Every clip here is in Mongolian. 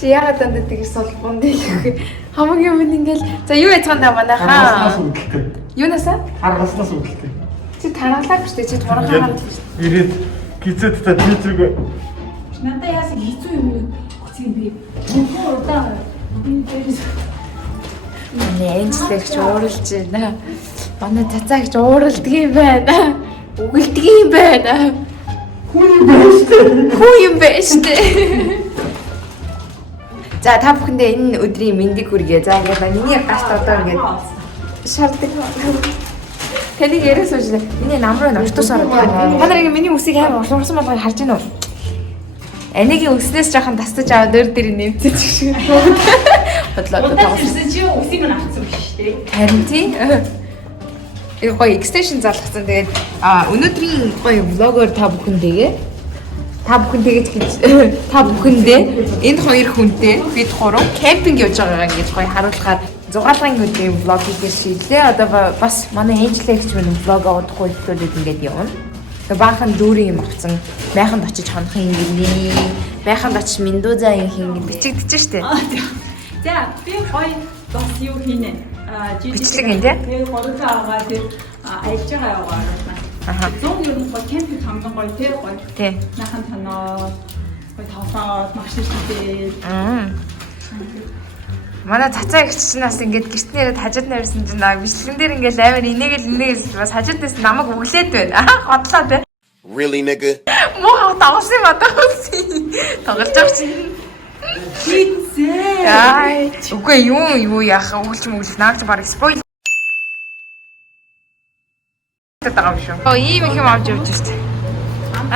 Чи яагаад дандаа тэгж солбонд хэлэх хамгийн өмнө ингээл за юу яцгаан даа манайхаа. Юунасаа? Аргаснаас үүдэлтэй. Чи тараглаа гэж чи турхаагаад ирээд гизэд та тийзэг. Надаа яасан хэцүү юм өгсөн би. Мөнгө удаа энэ дээрээс энэжлэгч ууралж байна. Манай цацаагч ууралдаг юм байна. Үгэлдэг юм байна. Хүү юм бэ штэ. За та бүхэндээ энэ өдрийн мэндийг хүргэе. За ингээд миний гаст одоо ингээд шаарддаг. Тэнийг яриа сууж байна. Миний намруу нортос ороод байна. Та нар миний үсийг амар урсан болгоо харж байна уу? Анигийн өснөөс жоохон тасдаж аваад дөр дээр нэмцэж шиг. Бодлоо тагсан чи үсийг нь авцсан биш үү? Харин тий. Гоё extension залгасан. Тэгээд өнөөдрийн гоё влогоор та бүхэндээ энэ хоёр хүнтэй бид гурав кемпинг явж байгаагаа ингэж гоё харуулахаар зугаалгын өдрийн влог хийх шийдлээ. Одоо бас манай Angela-ч минь влог авахгүй хэлээд ингэж явна. Баахан дүүрэн юм авсан. Майханд очиж хонохын ингэнэ. Майханд очиж Мендуза ингэ бичигдэж штэ. За би гоё бас юу хийнэ. Бичлэг юм тий. Би гурваа аваад тэр аялж байгаа яваа. Зүүн ер нь кемпинг хамгийн гоё тий гоё. Тий. Нахан танаа гоё тавсаад магширчтэй. Манай цацаа гिचнаас ингээд гэрт нэрээд хажууд нэрсэн чинь бичлэгэн дээр ингээд амар инээгээл бас хажууд дэс намайг өглөөд байна. Хотлоо тий. Really nigga. Муу тавс юм одоо. Тоглож байгаа чинь. Хитзээ. Яа. Үгүй юу яах өгүүлч наагч барыг спойл. Тагам шүү. Ийм их юм авч явж байна. А?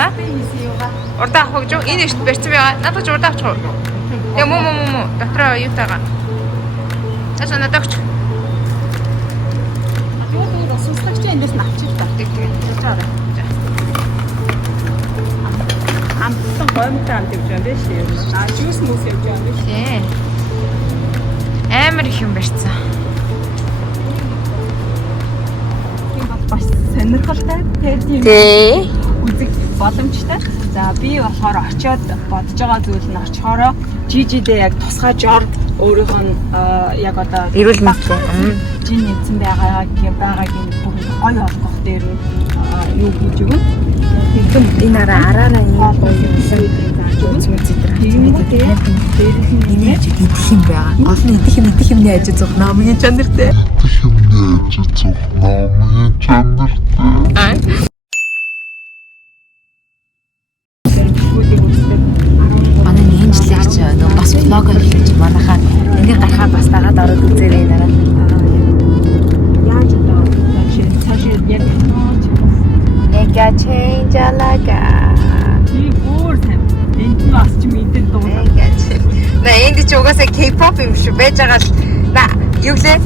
Урдаа авах гэж энэ ихт барьсан байгаа. Надад ч урдаа авчих. Яа муу. Дотроо юу тагаа. Ачаа надад авчих. Юу нэг суслагч эндээс навчих та. Тэгээд чараа. Амтсан гомтой амт явж байгаа биш үү? Жуус мөс явж байгаа биш. Тий. Амар их юм барьсан. Бас сонирхолтой тийм үзэг боломжтой. За би болохоор очиод бодож байгаа зүйл нь очихороо жижидээ яг тусгай жор өөрийнх нь яг одоо эрүүл мэндийн жин нэмсэн байгаагийн бүх гоё олгох дээр юу хийж өгнө. Энэ араараа ийм гоё юм зэтрэ. Нэмэж идэх юм байгаа. Гол нь идэх юмны ажил зөх намын чанартай. Манай нэмжлэгч бас влогоор хийж манайхаа энийг гарахаар бас дагаад ороод үзээрэй нараа. Яаж одоо цаашаа яг Nega change alaga. чи бүр сайн. Энд нь бас чи мэдэн дуулаа. На энд чи угаасаа K-pop юм шүү байж байгаа л на юу лээ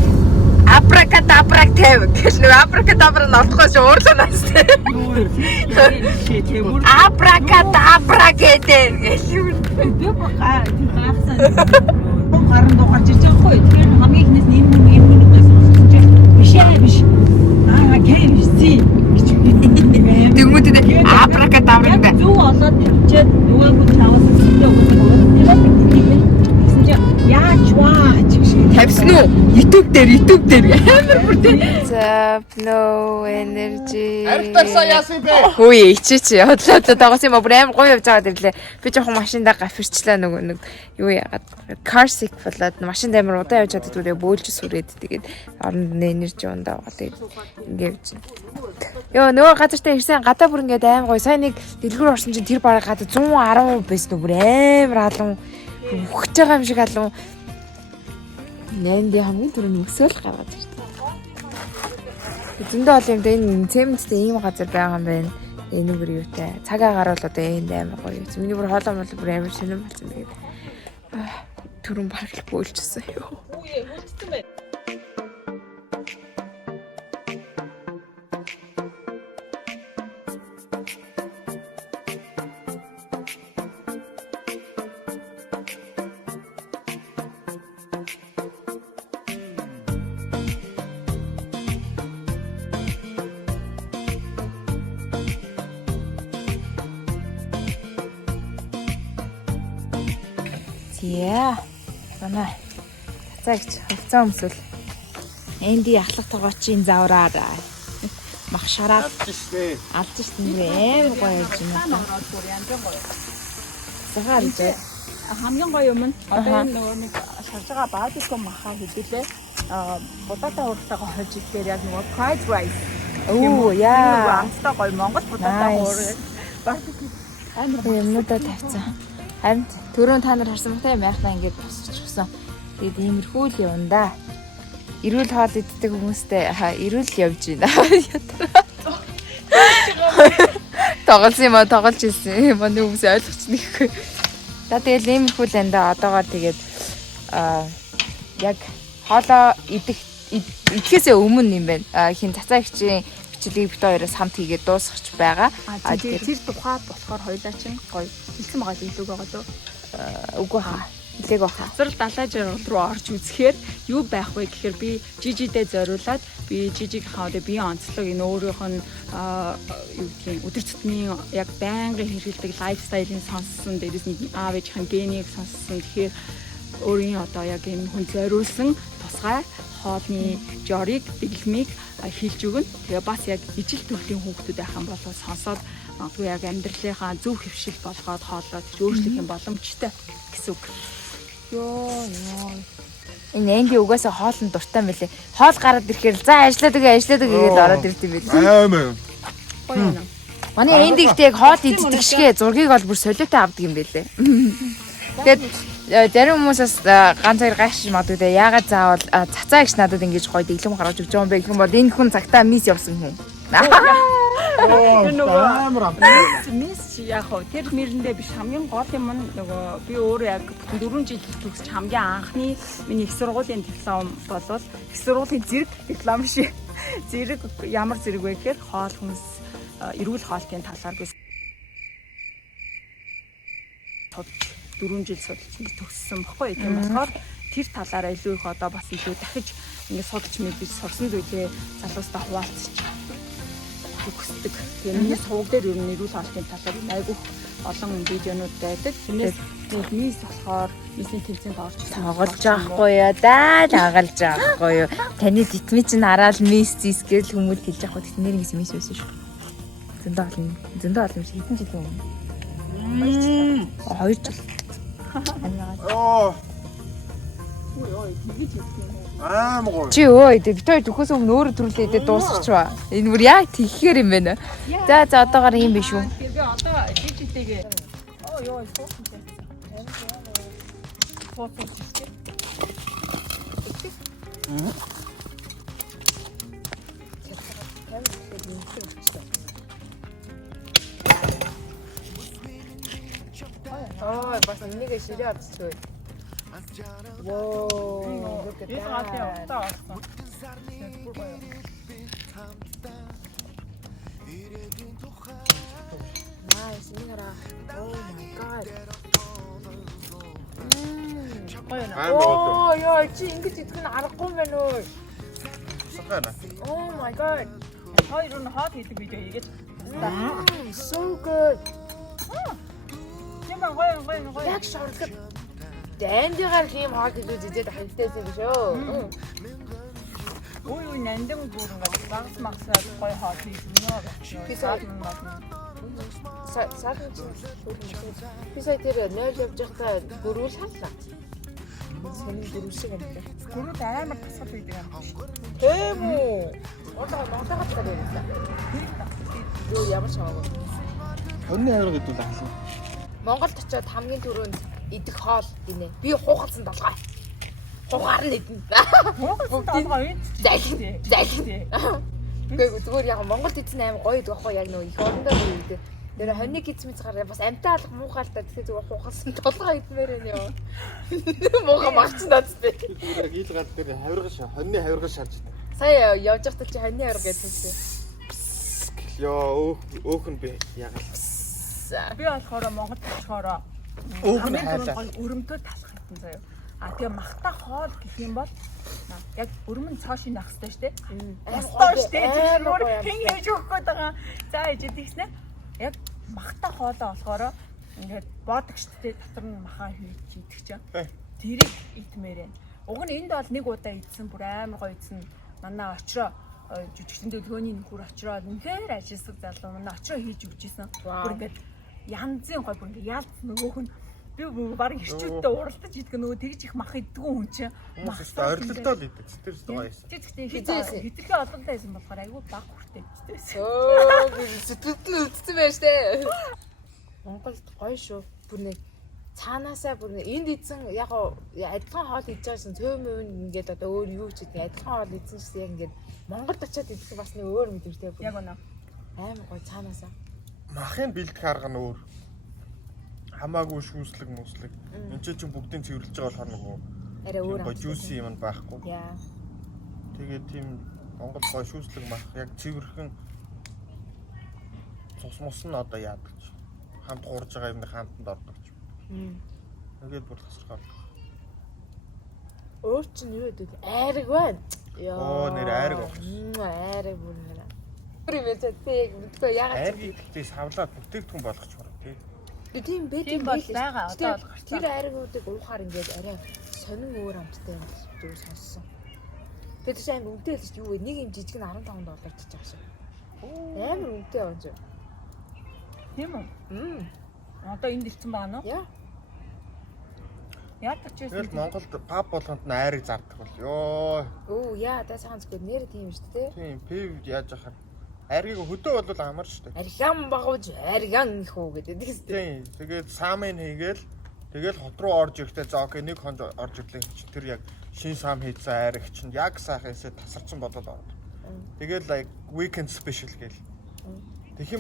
абракадабра гэв гэж нэг абракадабра нь олдохоос уурланаас абракадабра гэдэг гэлүү Би гайхсан. Гарын дуу гарч ирж байгаа хгүй. Тэр хамгийн ихнээс нэр биш. Кэвс си. тэгмүүд абракадабра гэдэг Зүг олоод төвчээд нөгөө чаваас хэлээ өгсөн. Гэсэн чи яаж ваа тавьсан уу YouTube дээр амар бүр тийм no energy Арилтарсаа яасан бэ? хөөе ичээч хотлоо дагаас юм бүр амар гоё явж байгаа гэрлээ би жоохон машиндаа гафирчлаа нэг юу яагаад car sick болоод машинд амар удаа явж чаддаг түрээ бөөлж сүрээд тэгээд оронд нь энержи ундаа байгаа тэгээд ингээд ёо нөгөө газартаа ирсэн гадаа бүр ингээд амар гоё сайн нэг дэлгүүр орсон чинь тэр бараг гадаа 110 байсан бүр амар алан ухаж байгаа юм шиг алан нэнди хамгийн түрүүний өсөөл гаргаад ирсэн. Зөндөө бол юм да энэ цементтэй ийм газар байгаа юм байна. Энэ бүр юутай. Цаг агаар бол одоо энэ амар гоё юм. Миний бүр хоолой мол бүр амар шинэн болсон тэгээд түрүүн бараг бөөлжсөн юу. Үе үлдсэн бай. Тиа. Манай цацаагч хувцас өмсөл. Энди ахлах тогоочийн завраараа. Мах шараад Тэстэй. алж штэ гоё яаж Таан юм. ороод бүр янз бүр. Цагаалж. Хамгийн гоё юм нь одоо энэ нөгөө нэг шарж байгаа барбекю махаа хэдүүлээ. Будаатай ууртайгаа хольж ихээр яг нөгөө fried rice. Оо яа. Амттай гоё Монгол будаатай уур. Барбекю амар Юмнуудаа тавьсан. Харин түрүүн та нар харсан мтай майхнаа ингээд босчихсон. Тэгээд иймэрхүү л юм да. Ирүүл хоол иддэг хүмүүстэй ирүүл явж байна. Тоглосон юм аа тоглож ирсэн. Манай хүмүүс ойлгоч нэхгүй. За тэгэл иймэрхүү л энэ одоогоор тэгээд яг хоолоо идэхээсээ өмнө юм байна. Хин цацаагчийн бичлэгийг бит хоёроос хамт хийгээд дуусгах байгаа. тэр тухай болохоор хоёлаа чинь гоё хэлсэн байгаа илүү байгаа дөө. Үгүй хаа. Илээг баха. Газар далай жаргал руу орж үзэхээр юу байх вэ гэхээр би жижидээ зориулаад би жижиг хаадаг бие онцлог энэ өөрийнх нь юу гэдгийг өдөр тутмын яг байнгын хэрэглэдэг лайфстайлын сонссон дээрээс нэг аав ээжийн генийг сонссон. Тэгэхээр өөрийн одоо яг энэ хүн зориулсан тусгай хоолны жорыг дэглэмийг хийлж өгнө. Тэгээ бас яг ижил төрлийн хүүхдүүд байх юм бол сонсоод магадгүй яг амьдралынхаа зөв хөвшил болгоод хоолоо өөрчлөх юм боломжтой гэсэн үг. Йоо. Энэ энди угаасаа хоолнд дуртай мөлий. Хоол гараад ирэхээр за ажиллаад гээд ороод ирд юм байл. Аймаа. Гоё юм. Манай энди ихтэй яг хоол иддэг шигэ зургийг бол бүр солиотой авдаг юм байлээ. Тэгээд зарим хүмүүсээс ганц хоёр гайхшиж магадгүй дээ. Яагаад заавал цацаагч надад ингэж гоё дэглэм гаргаж өгч байгаа юм бэ гэх юм бол энэ хүн цагтаа мис явсан хүн. Амар. Мис яг хөө тэр мэрэндээ биш хамгийн гол юм нь нөгөө би өөрөө яг 4 жил төгсч хамгийн анхны миний их сургуулийн диплом болвол их сургуулийн зэрэг диплом биш. Зэрэг ямар зэрэг вэ гэхээр хоол хүнс эрүүл хоолтын талаар би 4 жил судалж төгссөн баггүй. Тийм болохоор тэр талаараа илүү их одоо бас илүү дахиж ингэ судалж мэдж сурсан зүйлээ залуустаа хуваалцчих хүсдэг. Тэгээд сувг дээр ер нь эрүүл хоолтын талаар айгүй олон видеонууд байдаг. Тэрнээс мис болохоор мисийн тэмцээнд орж Тоглож авахгүй яа да. Тагалж авахгүй юу. Таны витамин чинь хараад мис зис гэж хүмүүс хэлж авах гэхдээ нэр ингэсэн мис байсан шүү. Зөндөө олон шиг хэдэн жил өмнө. 2 жил. Оо. ой тэгэж хэлсэн. Амар гоё. Чи өө бид хоёр төхөөс өмнө өөрөө төрүүлээ идэ дуусчихваа. Энэ бүр яг тийхээр юм байна. За одоогоор юм биш үү? Би одоо жижигтэйгээ ёо суухтай. Бас энийгээ ширээ авчихгүй. Воо. Энэ гатаа утаа авсан. Nice, нэраа. Oh my god. Амар гоё. Ёо, чи ингэж идэх нь аргагүй мэн үү? Сахана. Oh my god. Хоёр нь хот хийдэг видео хийгээд. So good. Тийм гоё. Яг шорлог. Дайндигаар хийм хаа гэж үзээд хавтайсан гэж шүү. Ой нандин бүр ингээд багс магсаад гоё хот хийснэ. Би сая тэр 0 явж байхдаа гөрүүл хаалаа. Сэний гөрүүл шиг юм. Гүрүүд амар тасгал хийдэг юм. Тийм үү? Монтагаар тавьсан. Юу ямар чамаагүй. Хоньны хайрга гэдүүл ахлаа. Монголд очиод хамгийн түрүүнд идэх хоол гинэ. Би хуухацсан толгой. Хугаар нь идэнэ. Залин. Гэхдээ зүгээр яг Монголд идсэн аим гоё идэх байхгүй яг нөгөө их орондоо идэх. Тэр хоньны гизмэц гараа бас амтай алах муухай л та тэгэхээр зүгээр хуухсан толгой идмээр байна ёо. Муухай магцсан даацтай. Яг ил гал дээр хоньны хайрга шарж байна. Сая явж байхдаа чи хоньны хайрга гэсэн. Ёо өөх нь би яг л. Би болохоор Монголд очихороо Өөх нь хайлаа. өрөмтөд талах гэсэн заяа. Тэгээ махта хоол гэх юм бол яг өрмөн цаашин ах хэвчтэй шүү дээ. Ястаа шүү дээ. Хин хийж өгөх гээд байгаа. За ээж тэгснэ. Яг махта хоолоо болохоор ингээд боодогчтой дотор нь махаа хийж идэх чинь. Тэрийг идмээр байна. Уг нь энд бол нэг удаа идсэн бүр амар гоё идсэн. Манай очроо жүжигчдэн төлгөөний нөхөр очроо үнэхээр ажилсаг залуу манай очроо хийж өгчээсэн. Бүр ингээд янзын гоё бүр ингээд ялц нөгөөх нь би баг ирчүүдтэй уралдаж идэх нөгөө тэгж их мах иддгүү хүн чинь. Мах орилолтоо л идэх. Тэр ч гоё юм. Хитрхи олонтой байсан болохоор айгүй баг хүртэй идчихсэн. Өө сэтгэл үлдсэн байж тээ. Монголд гоё шүү. Бүр нэг цаанаасаа бүр энд идсэн яг адилхан хоол идж байгаасэн цөм юм ингээд одоо өөр юу ч гэдэг адилхан хоол идсэн гэсэн яг ингээд Монголд очиад идэх бас нэг өөр мэдэртэй. Яг үнэ. Амар гоё цаанаасаа. Махын бэлтгэх арга нь өөр. Хамаагүй шүүслэг мөслэг. Энд чинь бүгдийн цэвэрлж байгаа болохоор нөгөө арай өөр гоё жүүси юм байхгүй. Яа. Тэгээд тийм Монгол гоё шүүслэг мах яг цэвэрхэн цус мус нь одоо яадаг ч. Хамт хуурж байгаа юм хамтанд ордог ч. Ингээд бүр тасархаа. Өөр чинь юу гэдэг айраг байна. Оо нэр айраг байна. Айраг бүр нэр. Бүр юм зэтэй мэдгүй ягаад айраг гэдэгтээ савлаад бүтээгдэхүүн болгоч марав тий. Тийм бэ тийм бол байгаа одоо бол гарч. Тэр айрагуудыг уухаар ингээд арай сонин өөр амттай юм гэж зүгээр сонссон. Тэгээд ч амар үнэтэй л юу вэ? Нэг юм жижиг нь $15 чиж байгаа шиг. Амар үнэтэй байна ч. Тийм үү? Одоо энд ирсэн байгаа нь уу? Яа. Яадаг ч Тэгэл Монголд паб болгонд нь айраг зардаг бол ёо. Оо яа да цаанч гээд нэр тийм шүү дээ. Тийм пив яаж яхаар айргийг хөдөө бол амар шүү дээ. Арган багууж арган их үү гэдэг тийм. Тийм тэгээд саамын хийгээл тэгэл хот руу орж ирэхдээ за окей нэг хон орж ирлээ чи тэр яг шин саам хийсэн айраг чинь яг сайхан эсэ тасарсан болоод орно. Тэгэл like weekend special гээл. Тэгэх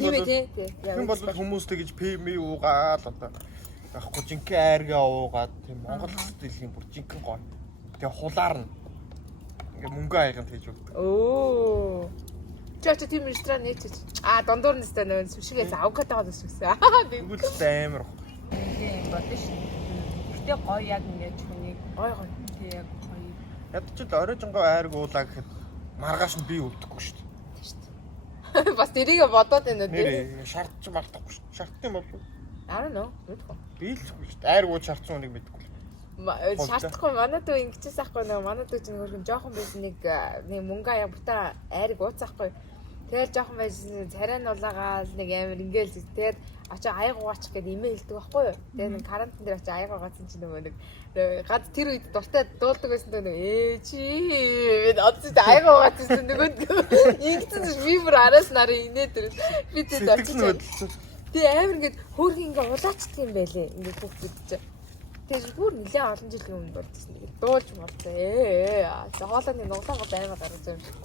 юм бол хүмүүс тэгж пми уугаал одоо ахгүй жинхэнэ айргаа уугаад тийм Монгол стилийн бүр жинхэнэ гоё. Тэгээ хулаар нь ингээ мөнгө аяганд хийж өгдөг. Оо. Чача тийм ресторан нээчих. Дондор нь сте нөө сүшигээс авокадо гоос шигсэн. Тэгвэл амар. Тийм болно шүү. Гэтэ гоё яг ингэж хүний Гоё гоё. тийм яг гоё. Ядчил оройжонгоо айрг уулаа гэхэд маргааш нь би өвдөхгүй шүү дээ. Бас тэрийг бодоод байна үү? Нэр шартч мартахгүй шүү. Шарттай юм болов. Араа нөө. Мэдгүй. Би л шүү дээ. Айрг ууж шартсан үнийг мэдэхгүй. Шаардахгүй манай дүү ингэчихсэн ахгүй нөө манай дүү чинь хөргөн жоохон байсан нэг мөнгө аяа бүтэ айрыг ууцахгүй. Тэгэл жоохон байсан царай нь улаагаал нэг амир ингээл тэгээд очоо аяг уучих гээд имэйл хэлдэг байхгүй юу. Тэгээд нэг карантин дээр очоо аяг уугаасан чинь нөгөө нэг гад тэр үед дуртай дуулдаг байсан нөгөө чи одсон аяг уугаасан нөгөө ингэсэн би бүр араас нараа инээд тэр би тэгээд очиж тэгээ амир ингээд хөргөн ингээ улаачдаг юм байлээ ингээ хүүхдүүд чинь. Тэр бүр нэлээд олон жилийн өмнө болчихсон. Дуулж болцоо. Хоолойны нуглаа гол аймаг гарч байгаа юм шиг.